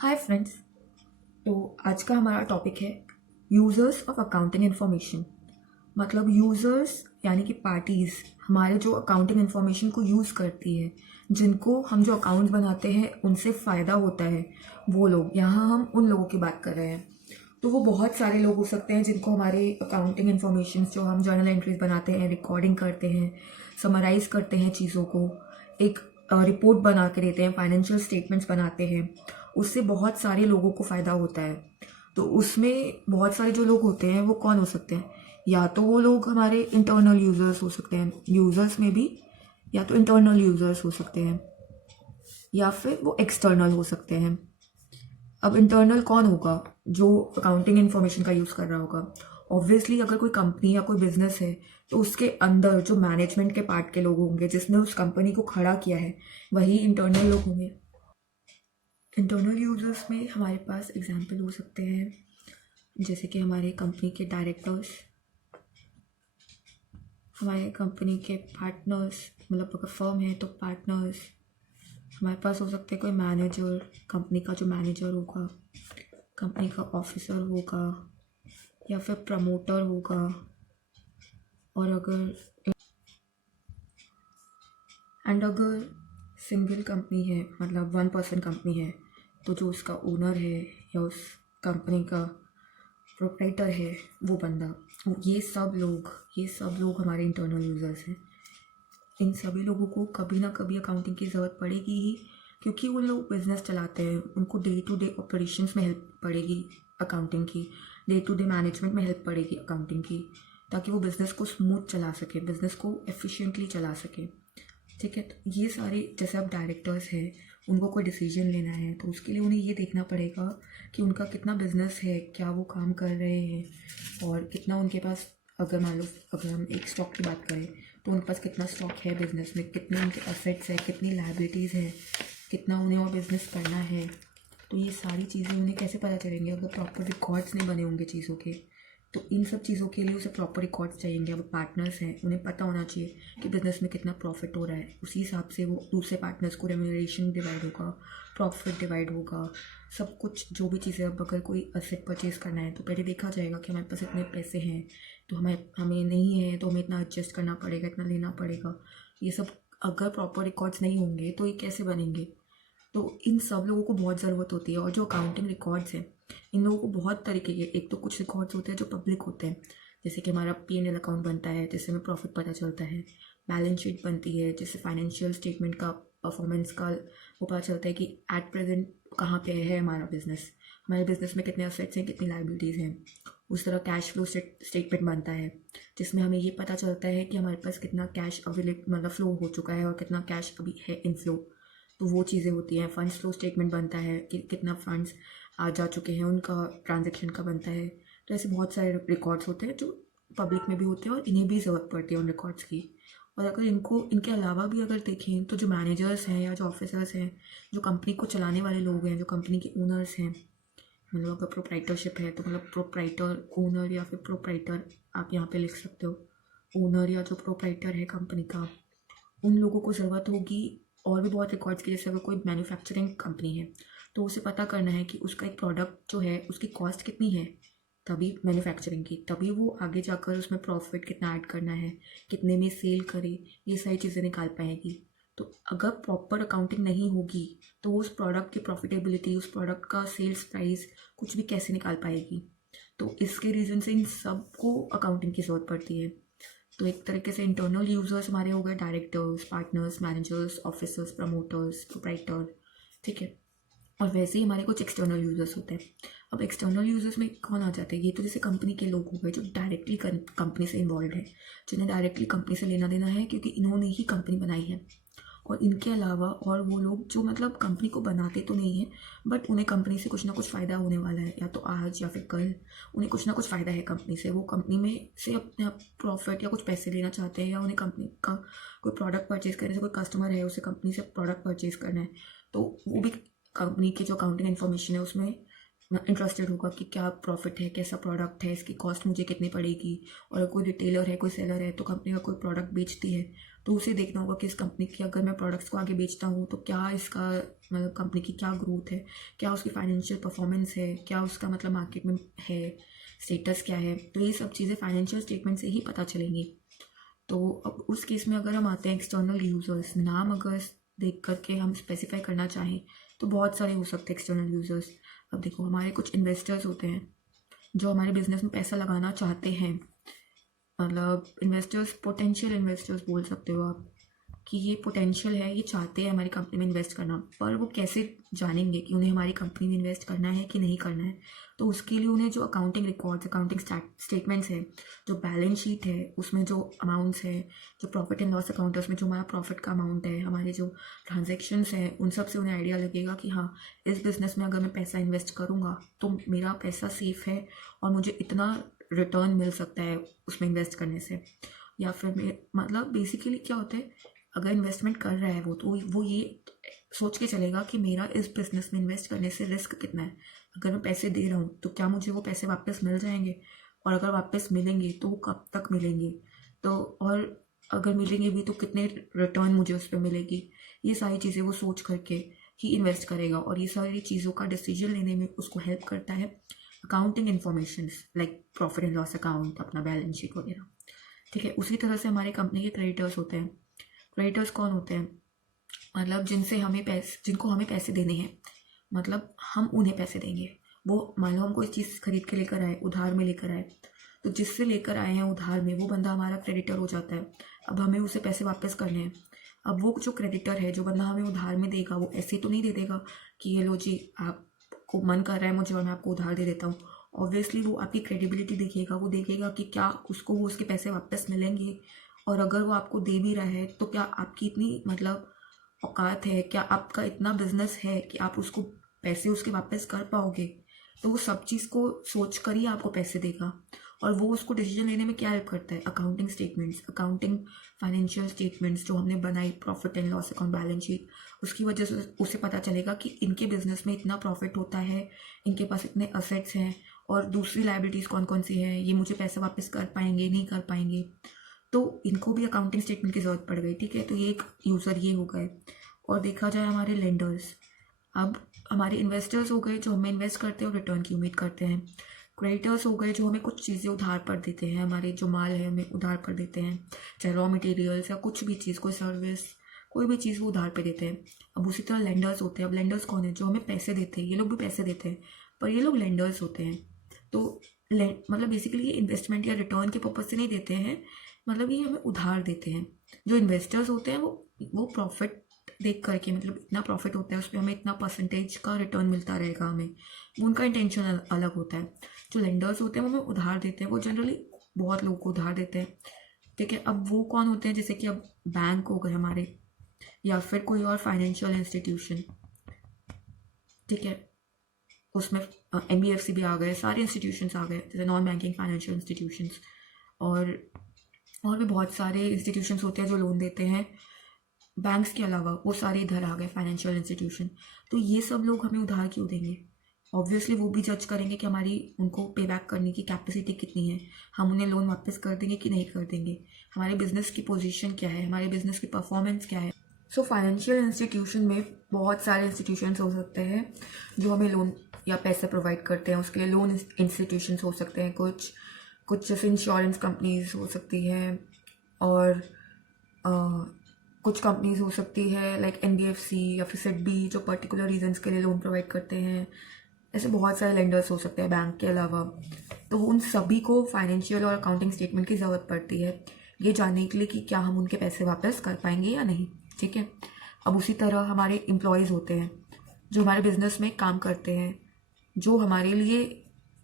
Hi friends. तो आज का हमारा टॉपिक है यूज़र्स ऑफ अकाउंटिंग इन्फॉर्मेशन। मतलब यूज़र्स यानी कि पार्टीज़ हमारे जो अकाउंटिंग इन्फॉर्मेशन को यूज़ करती है, जिनको हम जो अकाउंट्स बनाते हैं उनसे फ़ायदा होता है, वो लोग। यहाँ हम उन लोगों की बात कर रहे हैं। तो वो बहुत सारे लोग हो सकते हैं जिनको हमारे अकाउंटिंग इन्फॉर्मेशन जो हम जर्नल एंट्रीज बनाते हैं, रिकॉर्डिंग करते हैं, समराइज़ करते हैं चीज़ों को, एक रिपोर्ट बना के देते हैं, फाइनेंशियल स्टेटमेंट्स बनाते हैं, उससे बहुत सारे लोगों को फ़ायदा होता है। तो उसमें बहुत सारे जो लोग होते हैं वो कौन हो सकते हैं? या तो वो लोग हमारे इंटरनल यूज़र्स हो सकते हैं, यूज़र्स में भी या तो इंटरनल यूज़र्स हो सकते हैं, या फिर वो एक्सटर्नल हो सकते हैं। अब इंटरनल कौन होगा? जो अकाउंटिंग इन्फॉर्मेशन का यूज़ कर रहा होगा। ऑब्वियसली अगर कोई कंपनी या कोई बिजनेस है तो उसके अंदर जो मैनेजमेंट के पार्ट के लोग होंगे, जिसने उस कंपनी को खड़ा किया है, वही इंटरनल लोग होंगे। इंटरनल यूजर्स में हमारे पास एग्जांपल हो सकते हैं जैसे कि हमारे कंपनी के डायरेक्टर्स, हमारे कंपनी के पार्टनर्स, मतलब अगर फर्म है तो पार्टनर्स। हमारे पास हो सकते हैं कोई मैनेजर, कंपनी का जो मैनेजर होगा, कंपनी का ऑफिसर होगा, या फिर प्रमोटर होगा। और अगर सिंगल कंपनी है, मतलब वन पर्सन कंपनी है, तो जो उसका ओनर है या उस कंपनी का प्रोप्राइटर है वो बंदा, ये सब लोग हमारे इंटरनल यूज़र्स हैं। इन सभी लोगों को कभी ना कभी अकाउंटिंग की ज़रूरत पड़ेगी ही, क्योंकि वो लोग बिजनेस चलाते हैं। उनको डे टू डे ऑपरेशंस में हेल्प पड़ेगी अकाउंटिंग की, डे टू डे मैनेजमेंट में हेल्प पड़ेगी अकाउंटिंग की, ताकि वो बिज़नेस को स्मूथ चला सके, बिज़नेस को एफिशिएंटली चला सके। ठीक है, तो ये सारे, जैसे अब डायरेक्टर्स हैं, उनको कोई डिसीजन लेना है तो उसके लिए उन्हें ये देखना पड़ेगा कि उनका कितना बिजनेस है, क्या वो काम कर रहे हैं, और कितना उनके पास, अगर मान लो अगर हम एक स्टॉक की बात करें तो उनके पास कितना स्टॉक है बिजनेस में, कितने उनके असेट्स है, कितनी लायबिलिटीज़ है, कितना उन्हें और बिजनेस करना है। तो ये सारी चीज़ें उन्हें कैसे पता चलेंगे अगर प्रॉपर रिकॉर्ड्स नहीं बने होंगे चीज़ों के? तो इन सब चीज़ों के लिए उसे प्रॉपर रिकॉर्ड्स चाहिए। अब पार्टनर्स हैं, उन्हें पता होना चाहिए कि बिजनेस में कितना प्रॉफिट हो रहा है, उसी हिसाब से वो दूसरे पार्टनर्स को रेम्यूनरेशन डिवाइड होगा, प्रॉफिट डिवाइड होगा, सब कुछ जो भी चीज़ें। अब अगर कोई असेट परचेज करना है तो पहले देखा जाएगा कि हमारे पास इतने पैसे हैं, तो हमें हमें नहीं है तो हमें इतना एडजस्ट करना पड़ेगा, इतना लेना पड़ेगा। ये सब अगर प्रॉपर रिकॉर्ड्स नहीं होंगे तो ये कैसे बनेंगे? तो इन सब लोगों को बहुत ज़रूरत होती है। और जो अकाउंटिंग रिकॉर्ड्स हैं, इन लोगों को बहुत तरीके के, एक तो कुछ रिकॉर्ड्स होते हैं जो पब्लिक होते हैं, जैसे कि हमारा P&L अकाउंट बनता है जिससे हमें प्रॉफिट पता चलता है, बैलेंस शीट बनती है जिससे फाइनेंशियल स्टेटमेंट का, परफॉर्मेंस का वो पता चलता है कि एट प्रेजेंट कहाँ पे है हमारा बिजनेस, हमारे बिजनेस में कितने असेट्स हैं, कितनी लाइबिलिटीज़ हैं। उस तरह कैश फ्लो स्टेटमेंट बनता है जिसमें हमें ये पता चलता है कि हमारे पास कितना कैश अवेलेबल, मतलब फ्लो हो चुका है, और कितना कैश अभी है इनफ्लो। तो वो चीज़ें होती हैं। फंड्स फ्लो स्टेटमेंट बनता है कि कितना फंड्स आ जा चुके हैं, उनका ट्रांजैक्शन का बनता है। तो ऐसे बहुत सारे रिकॉर्ड्स होते हैं जो पब्लिक में भी होते हैं और इन्हें भी ज़रूरत पड़ती है उन रिकॉर्ड्स की। और अगर इनको, इनके अलावा भी अगर देखें तो जो मैनेजर्स हैं या जो ऑफिसर्स हैं, जो कंपनी को चलाने वाले लोग हैं, जो कंपनी के ओनर्स हैं, मतलब अगर प्रोप्राइटरशिप है तो मतलब प्रोप्राइटर, ओनर या फिर प्रोप्राइटर आप यहाँ पे लिख सकते हो। ओनर या जो प्रोप्राइटर है कंपनी का, उन लोगों को ज़रूरत होगी और भी बहुत रिकॉर्ड्स की। जैसे अगर कोई मैन्युफैक्चरिंग कंपनी है तो उसे पता करना है कि उसका एक प्रोडक्ट जो है उसकी कॉस्ट कितनी है, तभी मैन्युफैक्चरिंग की, तभी वो आगे जाकर उसमें प्रॉफिट कितना ऐड करना है, कितने में सेल करे, ये सारी चीज़ें निकाल पाएगी। तो अगर प्रॉपर अकाउंटिंग नहीं होगी तो उस प्रोडक्ट की प्रॉफिटेबिलिटी, उस प्रोडक्ट का सेल्स प्राइस कुछ भी कैसे निकाल पाएगी? तो इसके रीज़न से इन सबको अकाउंटिंग की ज़रूरत पड़ती है। तो एक तरीके से इंटरनल यूजर्स हमारे हो गए directors, partners, managers, officers, promoters, proprietor. ठीक है, और वैसे ही हमारे कुछ एक्सटर्नल यूजर्स होते हैं। अब एक्सटर्नल यूजर्स में कौन आ जाते हैं? ये तो जैसे कंपनी के लोग हो गए जो डायरेक्टली कंपनी से इन्वॉल्व है, जिन्हें डायरेक्टली कंपनी से लेना देना है क्योंकि इन्होंने ही कंपनी बनाई है। और इनके अलावा और वो लोग जो मतलब कंपनी को बनाते तो नहीं है, बट उन्हें कंपनी से कुछ ना कुछ फ़ायदा होने वाला है, या तो आज या फिर कल उन्हें कुछ ना कुछ फ़ायदा है कंपनी से। वो कंपनी में से अपने आप प्रॉफिट या कुछ पैसे लेना चाहते हैं, या उन्हें कंपनी का कोई प्रोडक्ट परचेज करने से, कोई कस्टमर है उसे कंपनी से प्रोडक्ट परचेज करना है, तो वो भी कंपनी की जो अकाउंटिंग इन्फॉर्मेशन है उसमें इंटरेस्टेड होगा कि क्या प्रॉफिट है, कैसा प्रोडक्ट है, इसकी कॉस्ट मुझे कितनी पड़ेगी। और अगर कोई रिटेलर है, कोई सेलर है, तो कंपनी का कोई प्रोडक्ट बेचती है तो उसे देखना होगा कि इस कंपनी की अगर मैं प्रोडक्ट्स को आगे बेचता हूँ तो क्या इसका मतलब कंपनी की क्या ग्रोथ है, क्या उसकी फाइनेंशियल परफॉर्मेंस है, क्या उसका मतलब मार्केट में है, स्टेटस क्या है। तो ये सब चीज़ें फाइनेंशियल स्टेटमेंट से ही पता चलेंगी। तो अब उस केस में अगर हम आते हैं एक्सटर्नल यूज़र्स, नाम अगर देख करके हम स्पेसिफाई करना चाहें तो बहुत सारे हो सकते हैं एक्सटर्नल यूज़र्स। अब देखो, हमारे कुछ इन्वेस्टर्स होते हैं जो हमारे बिजनेस में पैसा लगाना चाहते हैं, मतलब इन्वेस्टर्स, पोटेंशियल इन्वेस्टर्स बोल सकते हो आप, कि ये पोटेंशियल है, ये चाहते हैं हमारी कंपनी में इन्वेस्ट करना, पर वो कैसे जानेंगे कि उन्हें हमारी कंपनी में इन्वेस्ट करना है कि नहीं करना है। तो उसके लिए उन्हें जो अकाउंटिंग रिकॉर्ड्स, अकाउंटिंग स्टेटमेंट्स है, जो बैलेंस शीट है उसमें जो अमाउंट्स है, जो प्रॉफिट एंड लॉस अकाउंट है उसमें जो हमारा प्रॉफिट का अमाउंट है, हमारे जो ट्रांजेक्शन्स हैं, उन सब से उन्हें आइडिया लगेगा कि हाँ, इस बिज़नेस में अगर मैं पैसा इन्वेस्ट करूँगा तो मेरा पैसा सेफ़ है और मुझे इतना रिटर्न मिल सकता है उसमें इन्वेस्ट करने से। या फिर मतलब बेसिकली क्या होता है, अगर इन्वेस्टमेंट कर रहा है तो वो ये सोच के चलेगा कि मेरा इस बिज़नेस में इन्वेस्ट करने से रिस्क कितना है। अगर मैं पैसे दे रहा हूँ तो क्या मुझे वो पैसे वापस मिल जाएंगे, और अगर वापस मिलेंगे तो वो कब तक मिलेंगे, तो और अगर मिलेंगे भी तो कितने रिटर्न मुझे उस पर मिलेगी। ये सारी चीज़ें वो सोच करके ही इन्वेस्ट करेगा, और ये सारी चीज़ों का डिसीजन लेने में उसको हेल्प करता है accounting information, like profit and loss account, अपना बैलेंस शीट वगैरह। ठीक है, उसी तरह से हमारे कंपनी के क्रेडिटर्स होते हैं। क्रेडिटर्स कौन होते हैं, मतलब जिनको हमें पैसे देने हैं, मतलब हम उन्हें पैसे देंगे। वो मान लो हम कोई चीज़ खरीद के लेकर आए, उधार में लेकर आए, तो जिससे लेकर आए हैं उधार में वो बंदा हमारा क्रेडिटर हो जाता है। अब हमें उसे पैसे वापस करने हैं। अब वो जो क्रेडिटर है, जो बंदा हमें उधार में देगा, वो ऐसे तो नहीं दे देगा कि ये लो जी, आपको मन कर रहा है मुझे और मैं आपको उधार दे देता हूँ। ऑब्वियसली वो आपकी क्रेडिबिलिटी देखेगा, वो देखेगा कि क्या उसको वो उसके पैसे वापस मिलेंगे, और अगर वो आपको दे भी रहा है तो क्या आपकी इतनी मतलब औकात है, क्या आपका इतना बिजनेस है कि आप उसको पैसे उसके वापस कर पाओगे। तो वो सब चीज़ को सोच कर ही आपको पैसे देगा। और वो उसको डिसीजन लेने में क्या हेल्प करता है, accounting statements, accounting financial statements जो हमने बनाई, profit and loss account, balance sheet, उसकी वजह से उसे पता चलेगा कि इनके बिजनेस में इतना प्रॉफिट होता है, इनके पास इतने असेट्स हैं, और दूसरी लाइबिलिटीज़ कौन कौन सी हैं, ये मुझे पैसा वापस कर पाएंगे नहीं कर पाएंगे। तो इनको भी अकाउंटिंग स्टेटमेंट की ज़रूरत पड़ गई। ठीक है, तो ये एक यूज़र ये हो गए। और देखा जाए हमारे लेंडर्स, अब हमारे इन्वेस्टर्स हो गए जो हमें इन्वेस्ट करते हैं और रिटर्न की उम्मीद करते हैं। क्रेडिटर्स हो गए जो हमें कुछ चीज़ें उधार पर देते हैं, हमारे जो माल है हमें उधार पर देते हैं, चाहे रॉ मटेरियल्स या कुछ भी चीज़, कोई सर्विस, कोई भी चीज़ वो उधार पे देते हैं। अब उसी तरह लेंडर्स होते हैं। अब लेंडर्स कौन है, जो हमें पैसे देते हैं, ये लोग भी पैसे देते हैं, पर ये लोग लेंडर्स होते हैं। तो मतलब बेसिकली ये इन्वेस्टमेंट या रिटर्न के पर्पज से नहीं देते हैं, मतलब ये हमें उधार देते हैं। जो इन्वेस्टर्स होते हैं वो प्रॉफिट देख करके, मतलब इतना प्रॉफिट होता है उस पर हमें इतना परसेंटेज का रिटर्न मिलता रहेगा हमें, उनका इंटेंशन अलग होता है। जो लेंडर्स होते हैं वो हमें उधार देते हैं, वो जनरली बहुत लोगों को उधार देते हैं। ठीक है, अब वो कौन होते हैं, जैसे कि अब बैंक हो गए हमारे, या फिर कोई और फाइनेंशियल इंस्टीट्यूशन। ठीक है, उसमें NBFC भी आ गए, सारे इंस्टीट्यूशंस आ गए, जैसे नॉन बैंकिंग फाइनेंशियल इंस्टीट्यूशंस, और भी बहुत सारे इंस्टीट्यूशंस होते हैं जो लोन देते हैं बैंक्स के अलावा, वो सारे इधर आ गए फाइनेंशियल इंस्टीट्यूशन। तो ये सब लोग हमें उधार क्यों देंगे, ऑब्वियसली वो भी जज करेंगे कि हमारी उनको पे बैक करने की कैपेसिटी कितनी है, हम उन्हें लोन वापस कर देंगे कि नहीं कर देंगे, हमारे बिजनेस की पोजीशन क्या है, हमारे बिजनेस की परफॉर्मेंस क्या है। सो फाइनेंशियल इंस्टीट्यूशन में बहुत सारे इंस्टीट्यूशंस हो सकते हैं जो हमें लोन या पैसे प्रोवाइड करते हैं। उसके लिए लोन इंस्टीट्यूशंस हो सकते हैं, कुछ जैसे इंश्योरेंस कंपनीज हो सकती है, और कुछ कंपनीज हो सकती है लाइक NBFC या फिर SIDBI जो पर्टिकुलर रीजंस के लिए लोन प्रोवाइड करते हैं। ऐसे बहुत सारे लेंडर्स हो सकते हैं बैंक के अलावा। तो उन सभी को फाइनेंशियल और अकाउंटिंग स्टेटमेंट की ज़रूरत पड़ती है ये जानने के लिए कि क्या हम उनके पैसे वापस कर पाएंगे या नहीं। ठीक है, अब उसी तरह हमारे एम्प्लॉयज़ होते हैं जो हमारे बिजनेस में काम करते हैं, जो हमारे लिए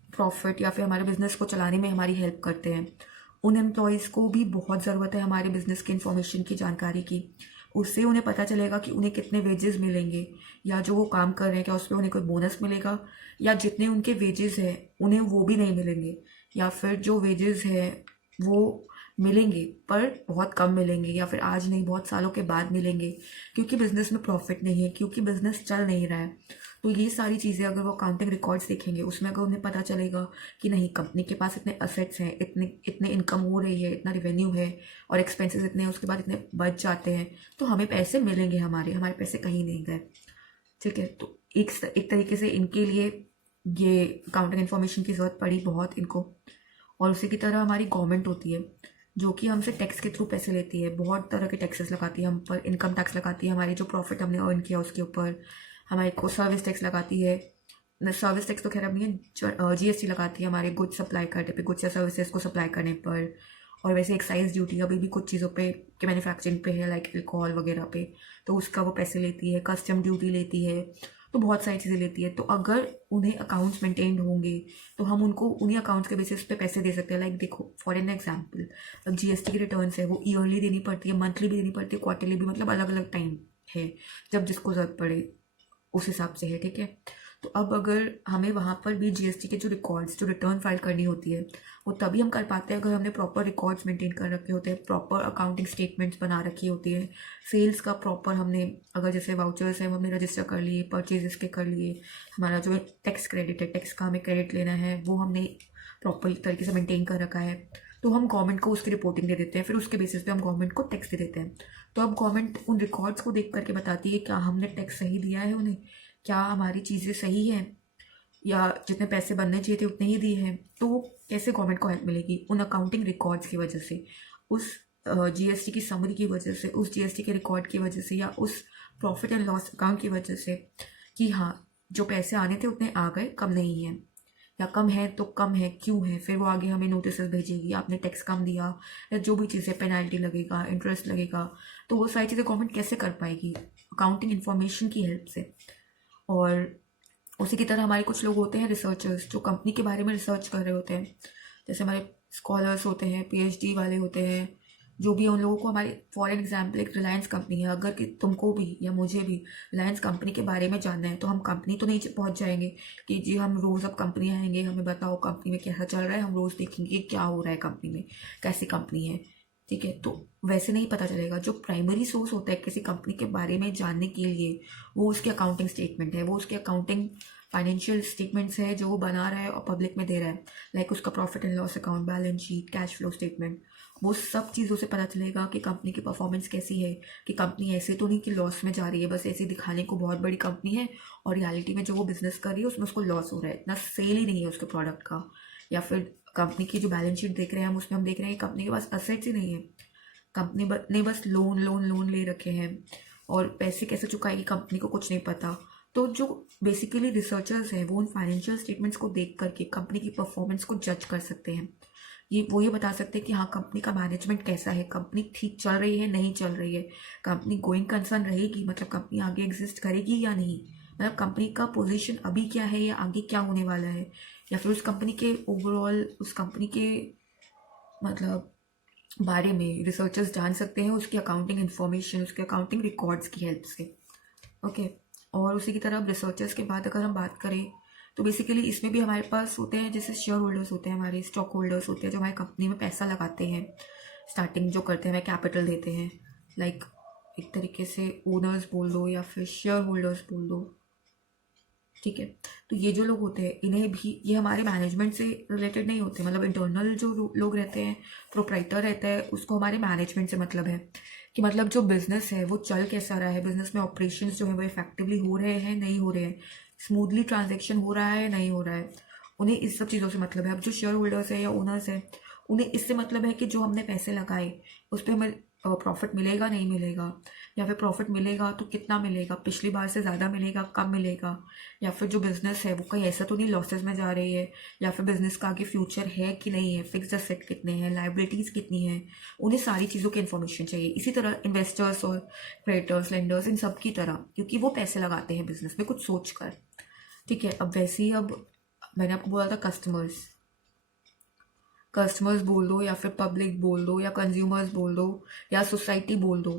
प्रॉफिट या फिर हमारे बिजनेस को चलाने में हमारी हेल्प करते हैं। उन एम्प्लॉयज़ को भी बहुत ज़रूरत है हमारे बिजनेस की इन्फॉर्मेशन की, जानकारी की। उससे उन्हें पता चलेगा कि उन्हें कितने वेजेस मिलेंगे, या जो वो काम कर रहे हैं क्या उस पर उन्हें कोई बोनस मिलेगा, या जितने उनके वेजेस हैं उन्हें वो भी नहीं मिलेंगे, या फिर जो वेजेस है वो मिलेंगे पर बहुत कम मिलेंगे, या फिर आज नहीं बहुत सालों के बाद मिलेंगे, क्योंकि बिजनेस में प्रॉफिट नहीं है, क्योंकि बिजनेस चल नहीं रहा है। तो ये सारी चीज़ें अगर वो अकाउंटिंग रिकॉर्ड्स देखेंगे, उसमें अगर उन्हें पता चलेगा कि नहीं कंपनी के पास इतने असेट्स हैं, इतने इतने इनकम हो रही है, इतना रिवेन्यू है और एक्सपेंसेस इतने हैं, उसके बाद इतने बच जाते हैं, तो हमें पैसे मिलेंगे, हमारे हमारे पैसे कहीं नहीं गए। ठीक है, तो एक तरीके से इनके लिए ये अकाउंटिंग इन्फॉर्मेशन की ज़रूरत पड़ी बहुत इनको। और उसी की तरह हमारी गवर्नमेंट होती है जो कि हमसे टैक्स के थ्रू पैसे लेती है, बहुत तरह के टैक्सेस लगाती है हम पर, इनकम टैक्स लगाती है, हमारी जो प्रॉफिट हमने अर्न किया उसके ऊपर, हमारे को सर्विस टैक्स लगाती है, सर्विस टैक्स तो खैर अब नहीं है, जीएसटी लगाती है हमारे गुड्स सप्लाई करने पे, गुड्स या सर्विसेज को सप्लाई करने पर। और वैसे एक्साइज ड्यूटी अभी भी कुछ चीज़ों पे के मैन्युफैक्चरिंग पे है, लाइक अल्कोहल वगैरह पे, तो उसका वो पैसे लेती है, कस्टम ड्यूटी लेती है, तो बहुत सारी चीज़ें लेती है। तो अगर उन्हें अकाउंट्स मेंटेन्ड होंगे तो हम उनको उन्हीं अकाउंट्स के बेसिस पे पैसे दे सकते हैं। लाइक देखो फॉर एन एग्जाम्पल, अब जीएसटी की रिटर्न्स है वो ईयरली देनी पड़ती है, मंथली भी देनी पड़ती है, क्वार्टरली भी, मतलब अलग अलग टाइम है जब जिसको ज़रूरत पड़े उस हिसाब से है। ठीक है, तो अब अगर हमें वहाँ पर भी जीएसटी के जो रिकॉर्ड्स, जो रिटर्न फाइल करनी होती है, वो तभी हम कर पाते हैं अगर हमने प्रॉपर रिकॉर्ड्स मेंटेन कर रखे होते हैं, प्रॉपर अकाउंटिंग स्टेटमेंट्स बना रखी होती है, सेल्स का प्रॉपर हमने, अगर जैसे वाउचर्स है वो हमने रजिस्टर कर लिए, परचेजेस के कर लिए, हमारा जो टैक्स क्रेडिट है, टैक्स का हमें क्रेडिट लेना है, वो हमने प्रॉपर तरीके से मेंटेन कर रखा है, तो हम गवर्नमेंट को उसकी रिपोर्टिंग दे देते हैं, फिर उसके बेसिस पे हम गवर्नमेंट को टैक्स दे देते हैं। तो अब गवर्नमेंट उन रिकॉर्ड्स को देख करके बताती है क्या हमने टैक्स सही दिया है उन्हें, क्या हमारी चीज़ें सही हैं, या जितने पैसे बनने चाहिए थे उतने ही दिए हैं। तो वो कैसे गवर्नमेंट को हेल्प मिलेगी, उन अकाउंटिंग रिकॉर्ड्स की वजह से, उस जीएसटी की समरी की वजह से, उस जीएसटी के रिकॉर्ड की वजह से, या उस प्रॉफिट एंड लॉस अकाउंट की वजह से कि हाँ जो पैसे आने थे उतने आ गए, कम नहीं है, या कम है तो कम है क्यों है, फिर वो आगे हमें नोटिस भेजेगी आपने टैक्स कम दिया, या जो भी चीज़ें पेनल्टी लगेगा, इंटरेस्ट लगेगा, तो वो सारी चीज़ें गवर्नमेंट कैसे कर पाएगी, अकाउंटिंग इन्फॉर्मेशन की हेल्प से। और उसी की तरह हमारे कुछ लोग होते हैं रिसर्चर्स, जो कंपनी के बारे में रिसर्च कर रहे होते हैं, जैसे हमारे स्कॉलर्स होते हैं, पीएचडी वाले होते हैं, जो भी है उन लोगों को हमारे, फॉर एग्जाम्पल एक रिलायंस कंपनी है, अगर कि तुमको भी या मुझे भी रिलायंस कंपनी के बारे में जानना है, तो हम कंपनी तो नहीं पहुंच जाएंगे कि जी हम रोज़ अब कंपनी आएंगे, हमें बताओ कंपनी में कैसा चल रहा है, हम रोज़ देखेंगे क्या हो रहा है कंपनी में, कैसी कंपनी है। ठीक है, तो वैसे नहीं पता चलेगा। जो प्राइमरी सोर्स होता है किसी कंपनी के बारे में जानने के लिए, वो उसके अकाउंटिंग स्टेटमेंट है, वो उसके अकाउंटिंग फाइनेंशियल स्टेटमेंट्स है जो वो बना रहा है और पब्लिक में दे रहा है, लाइक उसका profit and loss account, balance sheet, cash flow statement, वो सब चीज़ों से पता चलेगा कि कंपनी की परफॉर्मेंस कैसी है, कि कंपनी ऐसे तो नहीं कि लॉस में जा रही है, बस ऐसे दिखाने को बहुत बड़ी कंपनी है और रियलिटी में जो वो बिजनेस कर रही है उसमें उसको लॉस हो रहा है, इतना सेल ही नहीं है उसके प्रोडक्ट का। या फिर कंपनी की जो बैलेंस शीट देख रहे हैं हम, उसमें हम देख रहे हैं कंपनी के पास असेट्स ही नहीं है, कंपनी ने बस लोन लोन लोन ले रखे हैं, और पैसे कैसे चुकाएगी कंपनी को कुछ नहीं पता। तो जो बेसिकली रिसर्चर्स हैं वो उन फाइनेंशियल स्टेटमेंट्स को देख करके कंपनी की परफॉर्मेंस को जज कर सकते हैं, ये बता सकते हैं कि हाँ कंपनी का मैनेजमेंट कैसा है, कंपनी ठीक चल रही है नहीं चल रही है, कंपनी गोइंग कंसर्न रहेगी, मतलब कंपनी आगे एग्जिस्ट करेगी या नहीं, मतलब कंपनी का पोजीशन अभी क्या है या आगे क्या होने वाला है, या फिर उस कंपनी के ओवरऑल, उस कंपनी के मतलब बारे में रिसर्चर्स जान सकते हैं उसकी अकाउंटिंग इन्फॉर्मेशन, उसके अकाउंटिंग रिकॉर्ड्स की हेल्प से। ओके, और उसी की तरह रिसर्चर्स के बाद अगर हम बात करें तो बेसिकली इसमें भी हमारे पास होते हैं, जैसे शेयर होल्डर्स होते हैं, हमारे स्टॉक होल्डर्स होते हैं जो हमारी कंपनी में पैसा लगाते हैं, स्टार्टिंग जो करते हैं हमें कैपिटल देते हैं, लाइक एक तरीके से ओनर्स बोल दो या फिर शेयर होल्डर्स बोल दो। ठीक है, तो ये जो लोग होते हैं इन्हें भी, ये हमारे मैनेजमेंट से रिलेटेड नहीं होते, मतलब इंटरनल जो लोग रहते हैं, प्रोप्राइटर रहता है, उसको हमारे मैनेजमेंट से मतलब है कि मतलब जो बिजनेस है वो चल कैसा रहा है, बिजनेस में ऑपरेशंस जो है वो इफेक्टिवली हो रहे हैं नहीं हो रहे हैं, स्मूथली ट्रांजेक्शन हो रहा है नहीं हो रहा है, उन्हें इस सब चीज़ों से मतलब है। अब जो शेयर होल्डर्स है या ओनर्स है उन्हें इससे मतलब है कि जो हमने पैसे लगाए उस पर हमें प्रॉफिट मिलेगा नहीं मिलेगा, या फिर प्रॉफिट मिलेगा तो कितना मिलेगा, पिछली बार से ज़्यादा मिलेगा कम मिलेगा, या फिर जो बिज़नेस है वो कहीं ऐसा तो नहीं लॉसेस में जा रही है, या फिर बिज़नेस का आगे फ्यूचर है कि नहीं है, फिक्स्ड एसेट कितने हैं, लाइबिलिटीज़ कितनी हैं, उन्हें सारी चीज़ों की इन्फॉर्मेशन चाहिए। इसी तरह इन्वेस्टर्स और क्रेडिटर्स, लेंडर्स, इन सब की तरह, क्योंकि वो पैसे लगाते हैं बिजनेस में कुछ सोच कर। ठीक है, अब वैसे ही अब मैंने आपको बोला था कस्टमर्स बोल दो या फिर पब्लिक बोल दो या कंज्यूमर्स बोल दो या सोसाइटी बोल दो,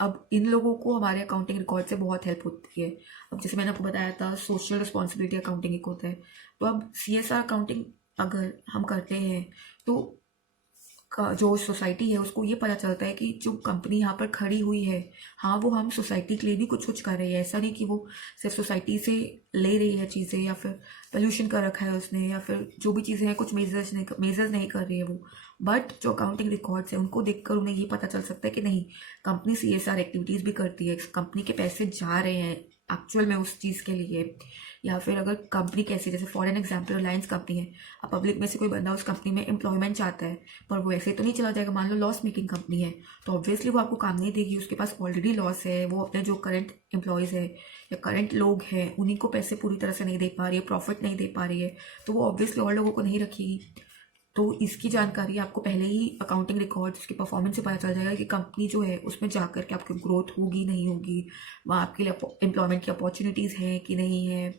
अब इन लोगों को हमारे अकाउंटिंग रिकॉर्ड से बहुत हेल्प होती है। अब जैसे मैंने आपको बताया था सोशल रिस्पॉन्सिबिलिटी अकाउंटिंग एक होता है, तो अब सीएसआर अकाउंटिंग अगर हम करते हैं तो का जो सोसाइटी है उसको ये पता चलता है कि जो कंपनी यहाँ पर खड़ी हुई है, हाँ वो हम सोसाइटी के लिए भी कुछ कुछ कर रही है। ऐसा नहीं कि वो सिर्फ सोसाइटी से ले रही है चीज़ें या फिर पोल्यूशन कर रखा है उसने या फिर जो भी चीज़ें हैं कुछ मेजर्स नहीं कर रही है वो। बट जो अकाउंटिंग रिकॉर्ड्स है उनको देखकर उन्हें ये पता चल सकता है कि नहीं, कंपनी CSR एक्टिविटीज़ भी करती है, कंपनी के पैसे जा रहे हैं एक्चुअल में उस चीज़ के लिए। या फिर अगर कंपनी कैसी, जैसे for an example Reliance company है, अब पब्लिक में से कोई बंदा उस कंपनी में एम्प्लॉयमेंट चाहता है पर वो ऐसे तो नहीं चला जाएगा। मान लो लॉस मेकिंग कंपनी है तो ऑब्वियसली वो आपको काम नहीं देगी, उसके पास ऑलरेडी लॉस है, वो अपने जो करंट एम्प्लॉयज़ है या करंट लोग हैं उन्हीं को पैसे पूरी तरह से नहीं दे पा रही है, प्रॉफिट नहीं दे पा रही है, तो वो ऑब्वियसली और लोगों को नहीं रखेगी। तो इसकी जानकारी आपको पहले ही अकाउंटिंग रिकॉर्ड्स उसकी परफॉर्मेंस से पता चल जाएगा कि कंपनी जो है उसमें जाकर के आपकी ग्रोथ होगी नहीं होगी, वहाँ आपके लिए एम्प्लॉयमेंट की अपॉर्चुनिटीज़ हैं कि नहीं है।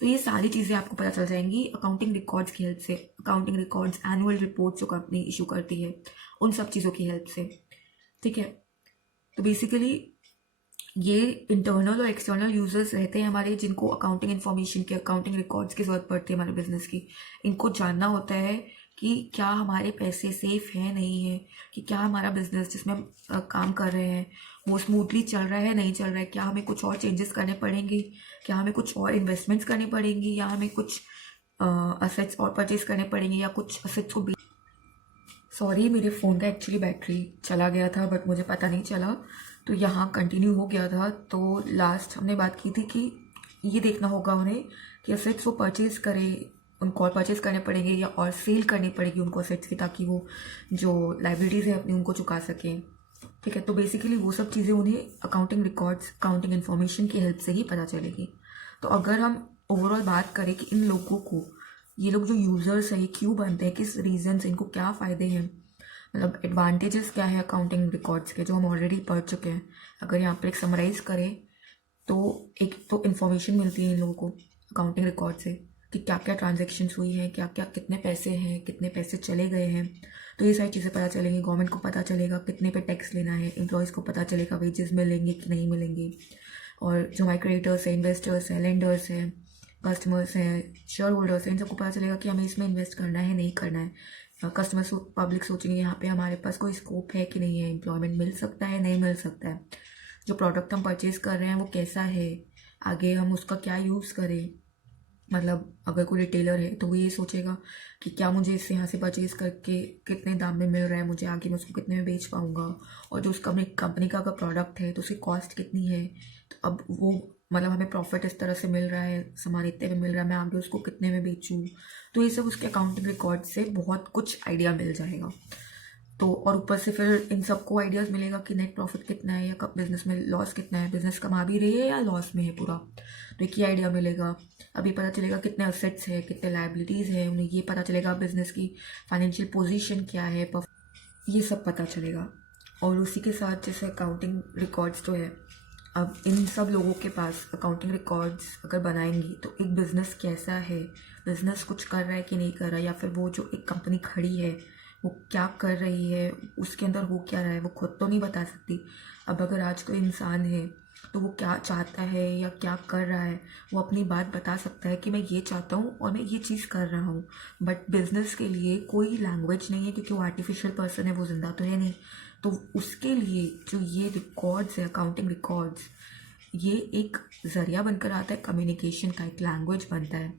तो ये सारी चीज़ें आपको पता चल जाएंगी अकाउंटिंग रिकॉर्ड्स की हेल्प से। अकाउंटिंग रिकॉर्ड्स, एनुअल रिपोर्ट जो कंपनी इशू करती है, उन सब चीज़ों की हेल्प से। ठीक है, तो बेसिकली ये इंटरनल और एक्सटर्नल यूजर्स रहते हैं हमारे, जिनको अकाउंटिंग इन्फॉर्मेशन की, अकाउंटिंग रिकॉर्ड्स की ज़रूरत पड़ती है हमारे बिजनेस की। इनको जानना होता है कि क्या हमारे पैसे सेफ हैं नहीं है, कि क्या हमारा बिजनेस जिसमें हम काम कर रहे हैं वो स्मूथली चल रहा है नहीं चल रहा है, क्या हमें कुछ और चेंजेस करने पड़ेंगे, क्या हमें कुछ और इन्वेस्टमेंट्स करनी पड़ेंगी, या हमें कुछ असेट्स और परचेज करने पड़ेंगे, या कुछ असेट्स को सॉरी मेरे फ़ोन का एक्चुअली बैटरी चला गया था बट मुझे पता नहीं चला, तो यहाँ कंटिन्यू हो गया था। तो लास्ट हमने बात की थी कि ये देखना होगा उन्हें कि असेट्स वो परचेज़ करें, उनको और परचेज़ करने पड़ेंगे या और सेल करनी पड़ेगी उनको असेट्स की, ताकि वो जो लाइबिलिटीज़ है अपनी उनको चुका सकें। ठीक है, तो बेसिकली वो सब चीज़ें उन्हें अकाउंटिंग रिकॉर्ड्स, अकाउंटिंग इन्फॉर्मेशन की हेल्प से ही पता चलेगी। तो अगर हम ओवरऑल बात करें कि इन लोगों को, ये लोग जो यूज़र्स हैं क्यों बनते हैं, किस रीज़न से, इनको क्या फ़ायदे हैं, मतलब एडवांटेजेस क्या है अकाउंटिंग रिकॉर्ड्स के, जो हम ऑलरेडी पढ़ चुके हैं। अगर यहाँ पर एक समराइज़ करें तो एक तो इन्फॉर्मेशन मिलती है इन लोगों को अकाउंटिंग रिकॉर्ड से कि क्या क्या ट्रांजेक्शन्स हुई हैं, क्या क्या कितने पैसे हैं, कितने पैसे चले गए हैं, तो ये सारी चीज़ें पता चलेंगी। गवर्नमेंट को पता चलेगा कितने पे टैक्स लेना है, एम्प्लॉयज़ को पता चलेगा वेजेस मिलेंगे कि नहीं मिलेंगे, और जो हमारे क्रिएटर्स हैं, इन्वेस्टर्स हैं, लेंडर्स हैं, कस्टमर्स हैं, शेयर होल्डर्स हैं, इन सबको पता चलेगा कि हमें इसमें इन्वेस्ट करना है नहीं करना है। कस्टमर्स, पब्लिक सोचेंगे यहाँ पे हमारे पास कोई स्कोप है कि नहीं है, एम्प्लॉयमेंट मिल सकता है नहीं मिल सकता है, जो प्रोडक्ट हम परचेज़ कर रहे हैं वो कैसा है, आगे हम उसका क्या यूज़ करें। मतलब अगर कोई रिटेलर है तो वो ये सोचेगा कि क्या मुझे इससे यहाँ से परचेज़ करके कितने दाम में मिल रहा है, मुझे आगे मैं उसको कितने में बेच पाऊँगा, और जो उसका अपनी कंपनी का अगर प्रोडक्ट है तो उसकी कॉस्ट कितनी है, तो अब वो मतलब हमें प्रॉफिट इस तरह से मिल रहा है, सामान इतने में मिल रहा है, मैं आगे उसको कितने में बेचूँ। तो ये सब उसके अकाउंटिंग रिकॉर्ड से बहुत कुछ आइडिया मिल जाएगा। तो और ऊपर से फिर इन सबको आइडियाज़ मिलेगा कि नेट प्रॉफिट कितना है या कब बिजनेस में लॉस कितना है, बिजनेस कमा भी रही है या लॉस में है पूरा, तो एक ही आइडिया मिलेगा। अभी पता चलेगा कितने असेट्स है, कितने लाइबिलिटीज़ है, उन्हें ये पता चलेगा बिजनेस की फाइनेंशियल पोजीशन क्या है, ये सब पता चलेगा। और उसी के साथ जैसे अकाउंटिंग रिकॉर्ड्स तो है, अब इन सब लोगों के पास अकाउंटिंग रिकॉर्ड्स अगर बनाएंगी तो एक बिज़नेस कैसा है, बिज़नेस कुछ कर रहा है कि नहीं कर रहा, या फिर वो जो एक कंपनी खड़ी है वो क्या कर रही है, उसके अंदर हो क्या रहा है, वो खुद तो नहीं बता सकती। अब अगर आज कोई इंसान है तो वो क्या चाहता है या क्या कर रहा है, वो अपनी बात बता सकता है कि मैं ये चाहता हूँ और मैं ये चीज़ कर रहा हूँ। बट बिज़नेस के लिए कोई लैंग्वेज नहीं है, क्योंकि वो आर्टिफिशियल पर्सन है, वो जिंदा तो है नहीं। तो उसके लिए जो ये रिकॉर्ड्स है, अकाउंटिंग रिकॉर्ड्स, ये एक ज़रिया बनकर आता है, कम्युनिकेशन का एक लैंग्वेज बनता है,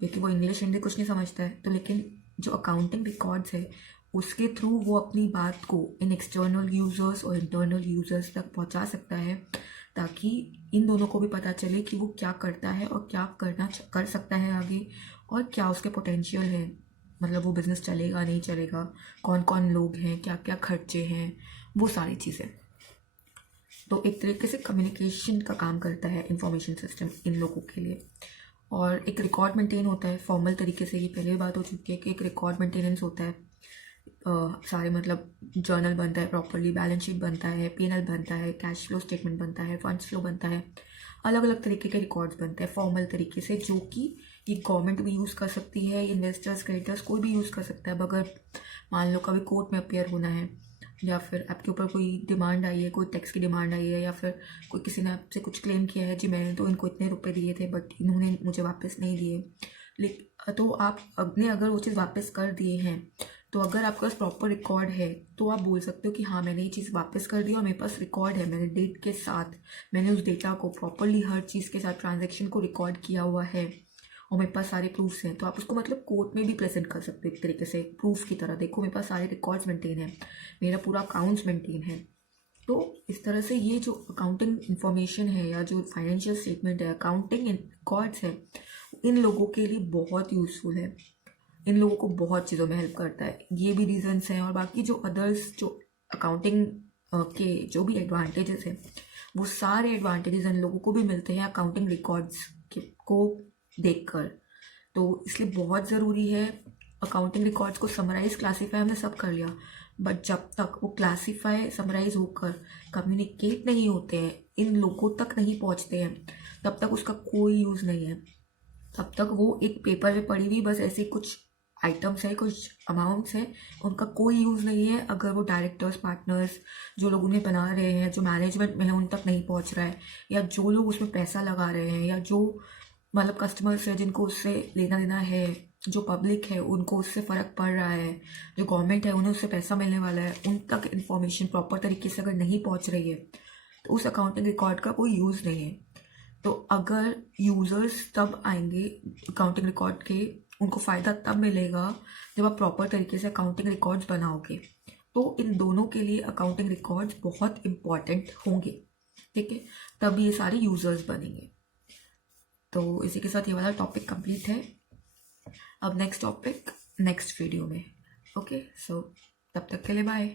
क्योंकि वो इंग्लिश हिंदी कुछ नहीं समझता है। तो लेकिन जो अकाउंटिंग रिकॉर्ड्स है उसके थ्रू वो अपनी बात को इन एक्सटर्नल यूज़र्स और इंटरनल यूज़र्स तक पहुंचा सकता है, ताकि इन दोनों को भी पता चले कि वो क्या करता है और क्या कर सकता है आगे, और क्या उसके पोटेंशियल है, मतलब वो बिज़नेस चलेगा नहीं चलेगा, कौन कौन लोग हैं, क्या क्या खर्चे हैं, वो सारी चीज़ें। तो एक तरीके से कम्युनिकेशन का काम करता है इंफॉर्मेशन सिस्टम इन लोगों के लिए। और एक रिकॉर्ड मेंटेन होता है फॉर्मल तरीके से, ये पहले बात हो चुकी है कि एक रिकॉर्ड मेंटेनेंस होता है। सारे मतलब जर्नल बनता है प्रॉपरली, बैलेंस शीट बनता है, P&L बनता है, कैश फ्लो स्टेटमेंट बनता है, फंड्स फ्लो बनता है, अलग अलग तरीके के रिकॉर्ड्स बनते हैं फॉर्मल तरीके से, जो कि ये गवर्नमेंट भी यूज़ कर सकती है, इन्वेस्टर्स, क्रेडिटर्स, कोई भी यूज़ कर सकता है। अब अगर मान लो कभी कोर्ट में अपेयर होना है, या फिर आपके ऊपर कोई डिमांड आई है, कोई टैक्स की डिमांड आई है, या फिर कोई किसी ने आपसे कुछ क्लेम किया है, जी मैंने तो इनको इतने रुपए दिए थे बट इन्होंने मुझे वापस नहीं दिए, लेकिन तो आप अपने अगर वो चीज़ वापस कर दिए हैं तो अगर आपके पास प्रॉपर रिकॉर्ड है तो आप बोल सकते हो कि हाँ मैंने ये चीज़ वापस कर दी और मेरे पास रिकॉर्ड है, मैंने डेट के साथ मैंने उस डेटा को प्रॉपरली हर चीज़ के साथ ट्रांजैक्शन को रिकॉर्ड किया हुआ है और मेरे पास सारे प्रूफ्स हैं। तो आप उसको मतलब कोर्ट में भी प्रेजेंट कर सकते हो एक तरीके से प्रूफ की तरह, देखो मेरे पास सारे रिकॉर्ड्स मेंटेन है, मेरा पूरा अकाउंट्स मेंटेन है। तो इस तरह से ये जो अकाउंटिंग इंफॉर्मेशन है या जो फाइनेंशियल स्टेटमेंट है, अकाउंटिंग रिकॉर्ड्स है, इन लोगों के लिए बहुत यूज़फुल है, इन लोगों को बहुत चीज़ों में हेल्प करता है। ये भी रीजंस हैं और बाकी जो अदर्स जो अकाउंटिंग के जो भी एडवांटेजेस हैं वो सारे एडवांटेजेस इन लोगों को भी मिलते हैं अकाउंटिंग रिकॉर्ड्स को देखकर। तो इसलिए बहुत ज़रूरी है अकाउंटिंग रिकॉर्ड्स को समराइज क्लासीफाई हमने सब कर लिया, बट जब तक वो क्लासीफाई समराइज होकर कम्युनिकेट नहीं होते हैं, इन लोगों तक नहीं पहुंचते हैं, तब तक उसका कोई यूज़ नहीं है। तब तक वो एक पेपर में पड़ी हुई बस ऐसे कुछ आइटम्स है, कुछ अमाउंट्स हैं, उनका कोई यूज़ नहीं है अगर वो डायरेक्टर्स पार्टनर्स जो लोग उन्हें बना रहे हैं, जो मैनेजमेंट में है उन तक नहीं पहुंच रहा है, या जो लोग उसमें पैसा लगा रहे हैं, या जो मतलब कस्टमर्स है जिनको उससे लेना देना है, जो पब्लिक है उनको उससे फ़र्क पड़ रहा है, जो गवर्नमेंट है उन्हें उससे पैसा मिलने वाला है, उन तक इन्फॉर्मेशन प्रॉपर तरीके से अगर नहीं पहुंच रही है तो उस अकाउंटिंग रिकॉर्ड का कोई यूज़ नहीं है। तो अगर यूज़र्स तब आएंगे अकाउंटिंग रिकॉर्ड के, उनको फ़ायदा तब मिलेगा जब आप प्रॉपर तरीके से अकाउंटिंग रिकॉर्ड्स बनाओगे। तो इन दोनों के लिए अकाउंटिंग रिकॉर्ड्स बहुत इम्पॉर्टेंट होंगे, ठीक है, तब ये सारे यूज़र्स बनेंगे। तो इसी के साथ ये वाला टॉपिक कंप्लीट है। अब नेक्स्ट टॉपिक नेक्स्ट वीडियो में। ओके, सो तब तक के लिए बाय।